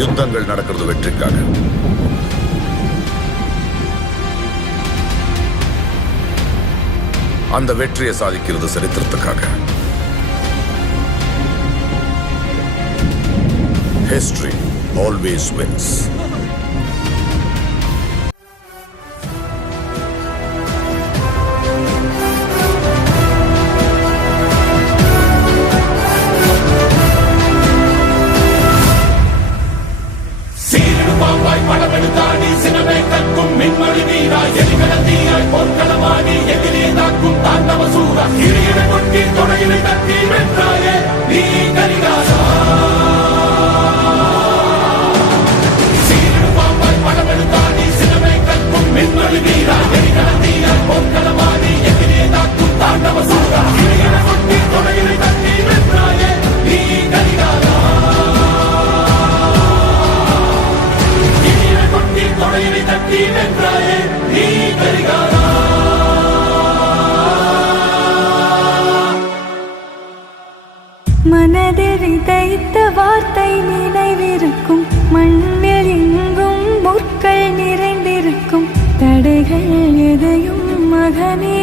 யுத்தங்கள் நடக்கிறது வெற்றிக்காக. அந்த வெற்றியை சாதிக்கிறது சரித்திரத்துக்காக. History always wins. படமெடுத்தாடி சினமே கற்கும் மின்மொழி வீரா எலிகளத்தீயாய் பொற்களமாடி எதிரே தாக்கும் தாண்டவ சூரா கிரியினை கொட்டி தொடையினை தட்டி வென்றாயே நீ கரிகாலா. சீரிடு பாம்பாய் படமெடுத்தாடி சினமே கற்கும் மின்மொழி வீரா எலிகளத்தீயாய் பொற்களமாடி எதிரே தாக்கும் தாண்டவ சூரா கிரியினை கொட்டி தொடையினை தட்டி வென்றாயே நீ கரிகாலா. தொடையினை தட்டி வென்றாயே நீ கரிகாலா. மனதில் விதைத்த வார்த்தை நினைவிருக்கும், மண்ணில் எங்கும் முற்கள் நிறைந்திருக்கும், தடைகள் எதையும் மகனே